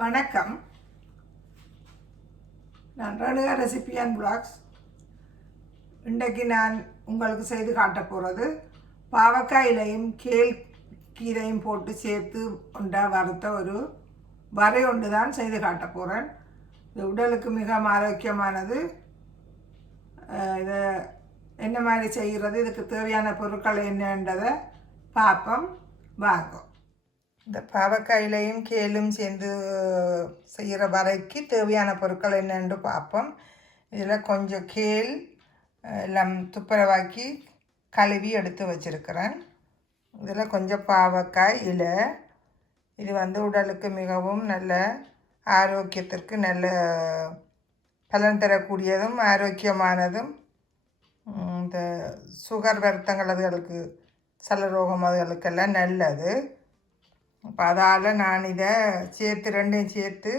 வணக்கம். நான் Renuka recipe and blocks இன்றைக்கு நான் உங்களுக்கு செய்து காட்டப் போகிறது பாவக்காயிலையும் கேல் கீரையும் போட்டு சேர்த்து உண்டா வறுத்த ஒரு வரை ஒன்று தான் செய்து காட்டப் போகிறேன் இது உடலுக்கு மிக ஆரோக்கியமானது. இதை என்ன மாதிரி செய்கிறது இதுக்கு தேவையான பொருட்கள் என்னன்றதை பார்ப்போம். வாங்கும் இந்த பாவக்காயிலையும் கேலும் சேர்ந்து செய்கிற வரைக்கு தேவையான பொருட்கள் என்னென்று பார்ப்போம். இதில் கொஞ்சம் கேல் எல்லாம் துப்புரவாக்கி கழுவி எடுத்து வச்சிருக்கிறேன். இதில் கொஞ்சம் பாவக்காய் இலை. இது வந்து உடலுக்கு மிகவும் நல்ல ஆரோக்கியத்திற்கு நல்ல பலன் தரக்கூடியதும் ஆரோக்கியமானதும். இந்த சுகர் வருத்தங்கள் அதுகளுக்கு சலரோகம் அதுகளுக்கெல்லாம் நல்லது. அப்போ அதால் நான் இதை சேர்த்து ரெண்டையும் சேர்த்து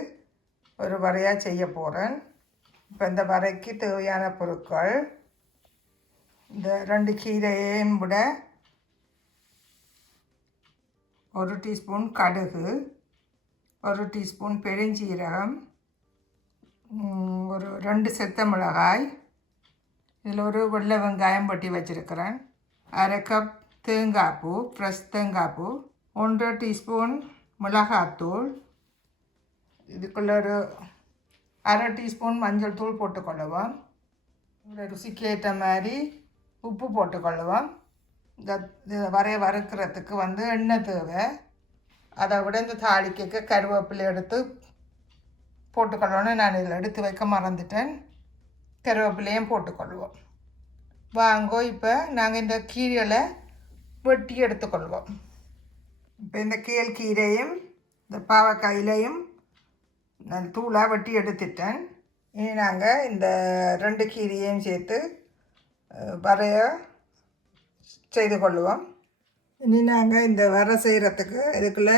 ஒரு வரையாக செய்ய போகிறேன் இப்போ இந்த வரைக்கு தேவையான பொருட்கள் இந்த ரெண்டு கீரையையும் விட ஒரு டீஸ்பூன் கடுகு ஒரு டீஸ்பூன் பெருஞ்சீரகம் ஒரு ரெண்டு செத்த மிளகாய் இதில் ஒரு வெள்ளை வெங்காயம் பட்டி வச்சுருக்கிறேன். அரை கப் தேங்காய் பூ ஃப்ரெஷ் தேங்காய் பூ. ஒன்றரை டீஸ்பூன் மிளகாத்தூள். இதுக்குள்ள ஒரு அரை டீஸ்பூன் மஞ்சள் தூள் போட்டுக்கொள்ளுவோம். ருசிக்கு ஏற்ற மாதிரி உப்பு போட்டுக்கொள்ளுவோம். இந்த வரைய வறுக்கிறதுக்கு வந்து எண்ணெய் தேவை. அதை விட இந்த தாளிக்கைக்கு கருவேப்பிலை எடுத்து போட்டுக்கொள்ளணும் நான் இதில் எடுத்து வைக்க மறந்துட்டேன். கருவேப்பிலையும் போட்டுக்கொள்வோம். வாங்கோ இப்போ நாங்கள் இந்த கீரையில் வெட்டி எடுத்துக்கொள்வோம். இப்போ இந்த கேல் கீரையும் இந்த பாவக்காயிலையும் நான் தூளாக வெட்டி எடுத்துட்டேன். இனி நாங்கள் இந்த ரெண்டு கீரையையும் சேர்த்து வரைய செய்து கொள்வோம் இனி நாங்கள் இந்த வர செய்கிறதுக்கு இதுக்குள்ளே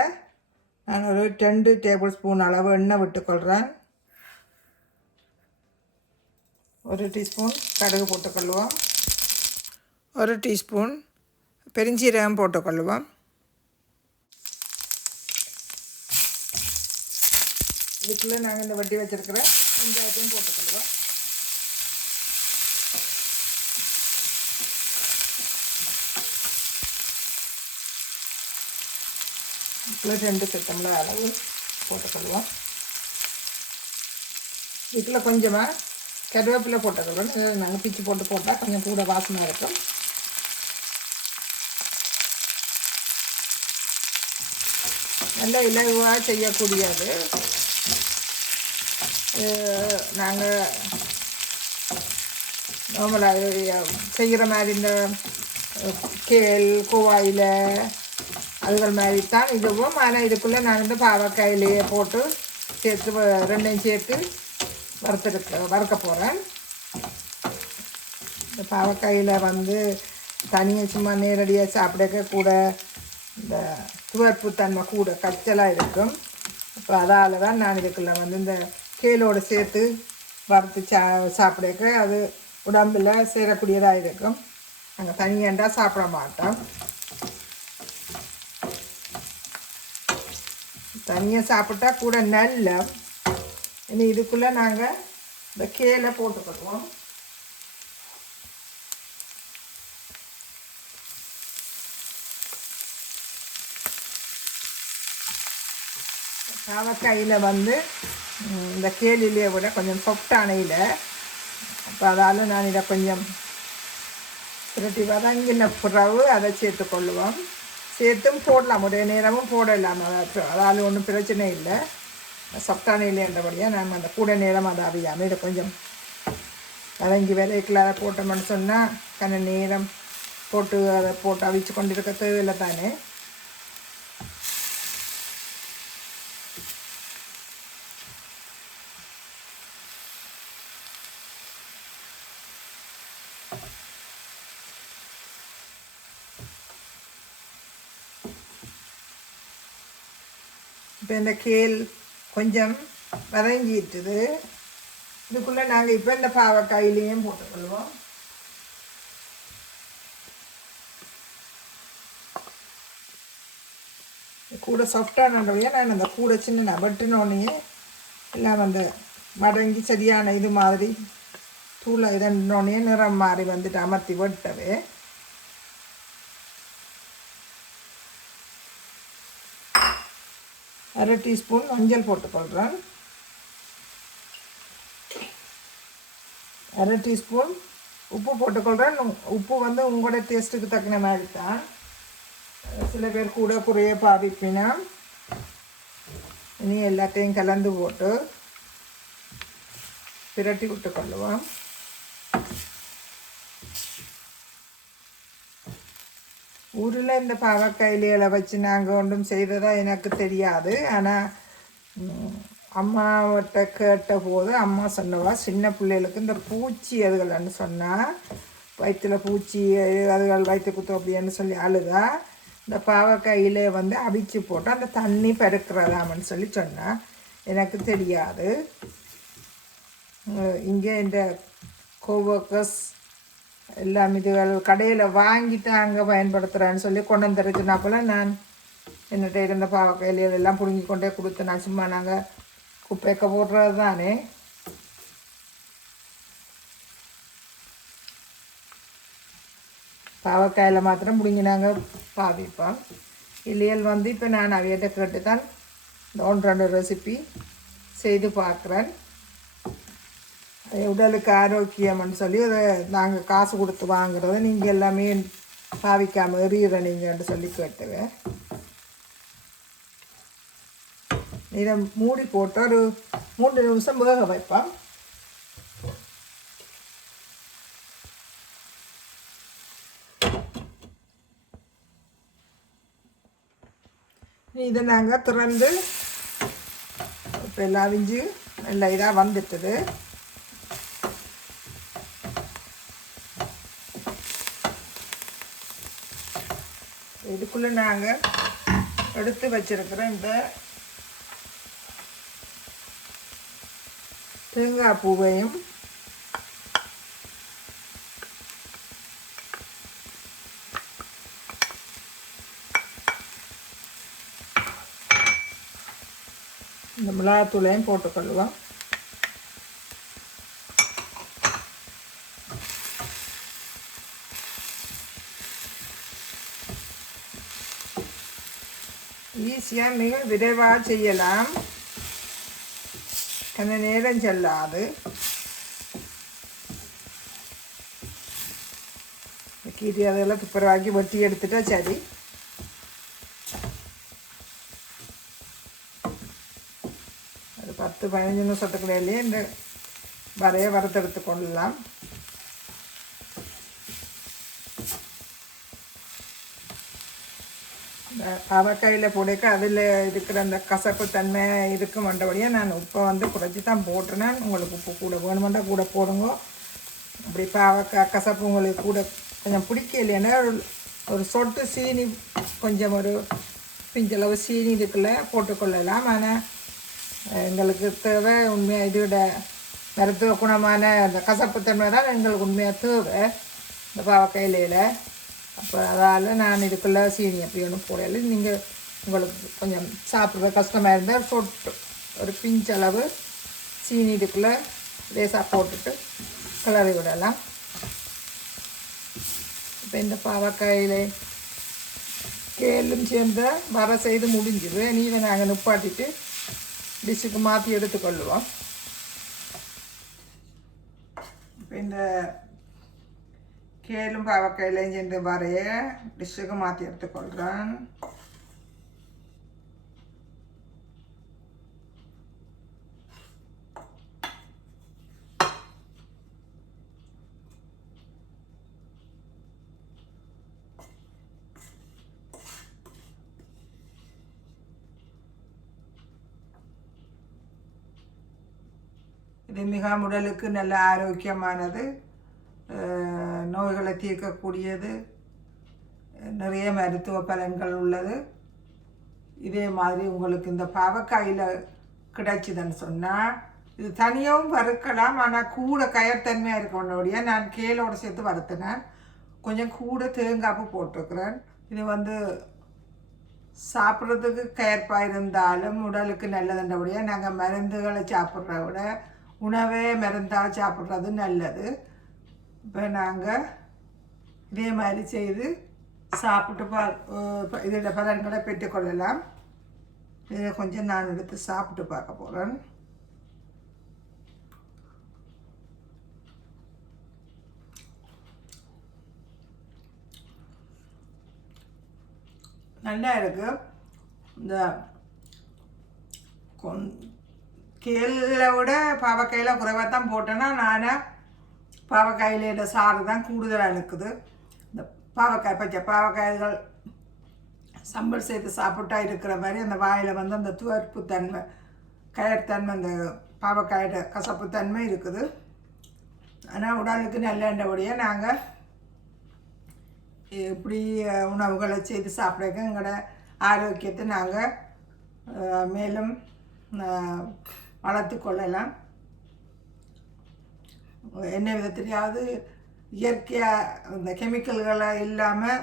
நான் ஒரு ரெண்டு டேபிள் ஸ்பூன் அளவு எண்ணெய் விட்டுக்கொள்கிறேன் ஒரு டீஸ்பூன் கடுகு போட்டுக்கொள்வோம். ஒரு டீஸ்பூன் பெருஞ்சீரகம் போட்டுக்கொள்வோம். இதுக்குள்ளே நாங்கள் இந்த வட்டி வச்சுருக்கிற வெங்காயத்தையும் போட்டுக்கொள்வோம் இதுக்குள்ளே ரெண்டு சித்தம்ல அளவு போட்டுக்கொள்வோம் இதுக்குள்ளே கொஞ்சமாக கருவேப்பிலை போட்டுக்கிறோம் நாங்கள் பிச்சு போட்டு போட்டால் கொஞ்சம் கூட வாசமாக இருக்கும். நல்ல இலகுவாக செய்யக்கூடியது. நாங்கள் நார்மலாக செய்கிற மாதிரி இந்த கேள் கோவாயில் அதுகள் மாதிரி தான் இதுவும். ஆனால் இதுக்குள்ளே நான் இந்த பாவக்காயிலேயே போட்டு சேர்த்து வ- ரெண்டையும் சேர்த்து வறுத்துருக்க வறுக்க போகிறேன் இந்த பாவக்காயில் வந்து தனியாக சும்மா நேரடியாக சாப்பிடக்க கூட இந்த துவர்ப்பு தன்மை கூட கச்சலாக இருக்கும். இப்போ அதால் தான் நான் இதுக்குள்ள வந்து இந்த கேலோடு சேர்த்து வறுத்து சா சாப்பிடக்க அது உடம்பில் சேரக்கூடியதாக இருக்கும் நாங்கள் தனியாண்டா சாப்பிட மாட்டோம். தனியாக சாப்பிட்டா கூட நல்ல. இனி இதுக்குள்ளே நாங்கள் இந்த கேலை போட்டுக்கிடுவோம் பாவக்காயில் வந்து இந்த கேளிலே விட கொஞ்சம் சொஃப்டான இலை அப்போ அதால் நான் இதை கொஞ்சம் திருட்டி வதங்கின பிறகு அதை சேர்த்து கொள்ளுவோம். சேர்த்தும் போடலாம். ஒரே நேரமும் போடலாம். அதால் ஒன்றும் பிரச்சனை இல்லை. சொஃப்டான இல்லைன்றபடியாக நாம் அந்த கூட நேரம் அதை அவியாமல் இதை கொஞ்சம் வதங்கி விதைக்குள்ள அதை போட்டோம்னு சொன்னால் கண்ண நேரம் போட்டு அதை போட்டு அவிச்சு கொண்டு இருக்க தேவையில்லை தானே. இப்போ இந்த கேல் கொஞ்சம் வதங்கிட்டுது. இதுக்குள்ளே நாங்கள் இப்போ இந்த பாவக்காயிலையும் போட்டுக்கொள்வோம். கூட சாஃப்டானபடியே நான் அந்த கூட சின்ன வெட்டினோடனே எல்லாம் அந்த மடங்கி சரியான இது மாதிரி தூளை இதனோடனே நிறம் மாறி வந்துட்டு அமர்த்தி வெட்டவே. அரை டீஸ்பூன் மஞ்சள் போட்டுக்கொள்கிறேன் அரை டீஸ்பூன் உப்பு போட்டுக்கொள்கிறேன் உப்பு வந்து உங்களோட டேஸ்ட்டுக்கு தக்கின மாதிரி தான். சில பேர் கூட குறைய பாவிப்பினா இனி எல்லாத்தையும் கலந்து போட்டு பிரட்டி விட்டுக்கொள்ளுவோம் ஊரில் இந்த பாவக்காயிலிகளை வச்சு நாங்கள் ஒன்றும் செய்ததா எனக்கு தெரியாது ஆனால் அம்மாவிட்ட கேட்ட போது அம்மா சொன்னவா சின்ன பிள்ளைகளுக்கு இந்த பூச்சி அதுகள்னு சொன்னால் வயிற்றில் பூச்சி அதுகள் வயிற்று குத்தம் அப்படின்னு சொல்லி அழுதா இந்த பாவக்காயில வந்து அவிச்சு போட்டு அந்த தண்ணி பெருக்கிறதாமன்னு சொல்லி சொன்னால் எனக்கு தெரியாது இங்கே இந்த கோவக்கஸ் எல்லாம் இதுகள் கடையில் வாங்கிட்டு அங்கே பயன்படுத்துகிறேன்னு சொல்லி கொண்டு வந்துருச்சுனா போல் நான். என்னட்ட இருந்த பாவக்காயில எல்லாம் பிடுங்கி கொண்டே கொடுத்து நான் சும்மா நாங்கள் குப்பைக்க போடுறது தானே பாவக்காயில் மாத்திரம் பிடுங்கினாங்க பாவிப்போம் இல்லையல் வந்து இப்போ நான் அவையிட்ட கேட்டு தான் இந்த ஒன்று ரெண்டு ரெசிபி செய்து பார்க்குறேன். உடலுக்கு ஆரோக்கியம்னு சொல்லி அதை நாங்கள் காசு கொடுத்து வாங்குறத நீங்கள் எல்லாமே பாவிக்காமல் எறிகிற நீங்கள்னு சொல்லி கேட்டுவேன் இதை மூடி போட்டு ஒரு மூன்று நிமிஷம் வேக வைப்போம். இதை நாங்கள் திறந்து இப்போ எல்லாம் விஞ்சு நல்லா இதாக வந்துட்டுது. இதுக்குள்ளே நாங்கள் எடுத்து வச்சிருக்கிற இந்த தேங்காய் பூவையும் இந்த மிளகாத்தூளையும் போட்டுக்கொள்ளுவோம் ஈஸியாக மிக விரைவாக செய்யலாம். கொஞ்ச நேரம் செல்லாது. கீரி அதெல்லாம் துப்புரவாக்கி வெட்டி எடுத்துட்டா சரி. ஒரு பத்து பதினஞ்சு நிமிஷத்துக்குள்ளேயே இந்த வரைய வறுத்தெடுத்து கொள்ளலாம். இந்த அவக்காயில் போடைக்க அதில் இருக்கிற அந்த கசப்பு தன்மை இருக்கும் மண்டபடியாக நான் உப்பை வந்து குறைச்சி தான் போட்டுனேன் உங்களுக்கு உப்பு கூட வேணுமெண்டா கூட போடுங்க. அப்படி பாவக்காய் கசப்பு உங்களுக்கு கூட கொஞ்சம் பிடிக்கலைன்னா ஒரு ஒரு சொட்டு சீனி கொஞ்சம் ஒரு பிஞ்சளவு சீனி இதுக்குள்ள போட்டுக்கொள்ளலாம். ஆனால் எங்களுக்கு தேவை உண்மையாக இதோட மருத்துவ குணமான அந்த கசப்புத்தன்மை தான் எங்களுக்கு உண்மையாக தேவை. இந்த பாவக்காயிலையில் அப்போ அதால் நான் இதுக்குள்ளே சீனி அப்படி ஒன்றும் போடல. நீங்கள் உங்களுக்கு கொஞ்சம் சாப்பிட்ற கஷ்டமாக இருந்தால் சொட்டு ஒரு பிஞ்சளவு சீனி இதுக்குள்ளே லேசாக போட்டுட்டு கிளறி விடலாம். இப்போ இந்த பாவக்காயில் கேளும் சேர்ந்த வர செய்து முடிஞ்சுது நீ இதை நாங்கள் நிப்பாட்டிட்டு டிஷ்ஷுக்கு மாற்றி எடுத்துக்கொள்ளுவோம். இப்போ இந்த கேளும் பாவக்காயிலையும் சேர்ந்து வரைய டிஷ்ஷுக்கு மாற்றி எடுத்துக்கொள்கிறேன் இது மிக உடலுக்கு நல்ல ஆரோக்கியமானது. நோய்களை தீர்க்கக்கூடியது. நிறைய மருத்துவ பலன்கள் உள்ளது. இதே மாதிரி உங்களுக்கு இந்த பாவக்காயில் கிடைச்சிதுன்னு சொன்னால் இது தனியாகவும் வறுக்கலாம் ஆனால் கூட கயர்த்தன்மையாக இருக்கணுடைய நான் கேலோடு சேர்த்து வறுத்தினேன். கொஞ்சம் கூட தேங்காப்பு போட்டிருக்கிறேன். இது வந்து சாப்பிட்றதுக்கு கயற்பாக இருந்தாலும் உடலுக்கு நல்லதுன்றபடியாக நாங்கள் மருந்துகளை சாப்பிட்றத விட உணவே மருந்தாக சாப்பிட்றது நல்லது. இப்போ நாங்கள் இதே மாதிரி செய்து சாப்பிட்டு பா இதோட பலன்களை பெற்றுக்கொள்ளலாம் இதை கொஞ்சம் நான் எடுத்து சாப்பிட்டு பார்க்க போகிறேன் நல்லா இருக்கு. இந்த கொன் கேளில் விட பாவக்கையில் குறைவாக தான் போட்டேன்னா நான் பாவக்காயில சாறு தான் கூடுதலாக இருக்குது. இந்த பாவக்காய் பச்சை பாவக்காய்கள் சம்பல் சேர்த்து சாப்பிட்டா இருக்கிற மாதிரி அந்த வாயில் வந்து அந்த துவர்ப்பு தன்மை கயர்த்தன்மை அந்த பாவக்காயோட கசப்பு தன்மை இருக்குது. ஆனால் உடலுக்கு நல்லண்டபடியாக நாங்கள் இப்படி உணவுகளை செய்து சாப்பிட்றதுக்கு எங்களோட ஆரோக்கியத்தை நாங்கள் மேலும் வளர்த்து கொள்ளலாம். என்ன விதத்திலையாவது இயற்கையாக இந்த கெமிக்கல்களை இல்லாமல்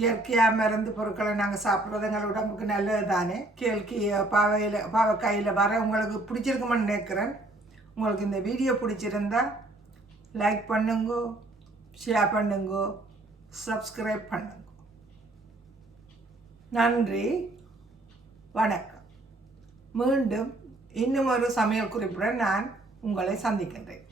இயற்கையாக மருந்து பொருட்களை நாங்கள் சாப்பிட்றது எங்கள் உடம்புக்கு நல்லது தானே கேள்வி பாவையில் பாவக்காயில் வர உங்களுக்கு பிடிச்சிருக்குமென்னு நினைக்கிறேன். உங்களுக்கு இந்த வீடியோ பிடிச்சிருந்தா லைக் பண்ணுங்க ஷேர் பண்ணுங்க சப்ஸ்கிரைப் பண்ணுங்க. நன்றி வணக்கம். மீண்டும் இன்னும் ஒரு சமையல் குறிப்புடன் நான் உங்களை சந்திக்கின்றேன்.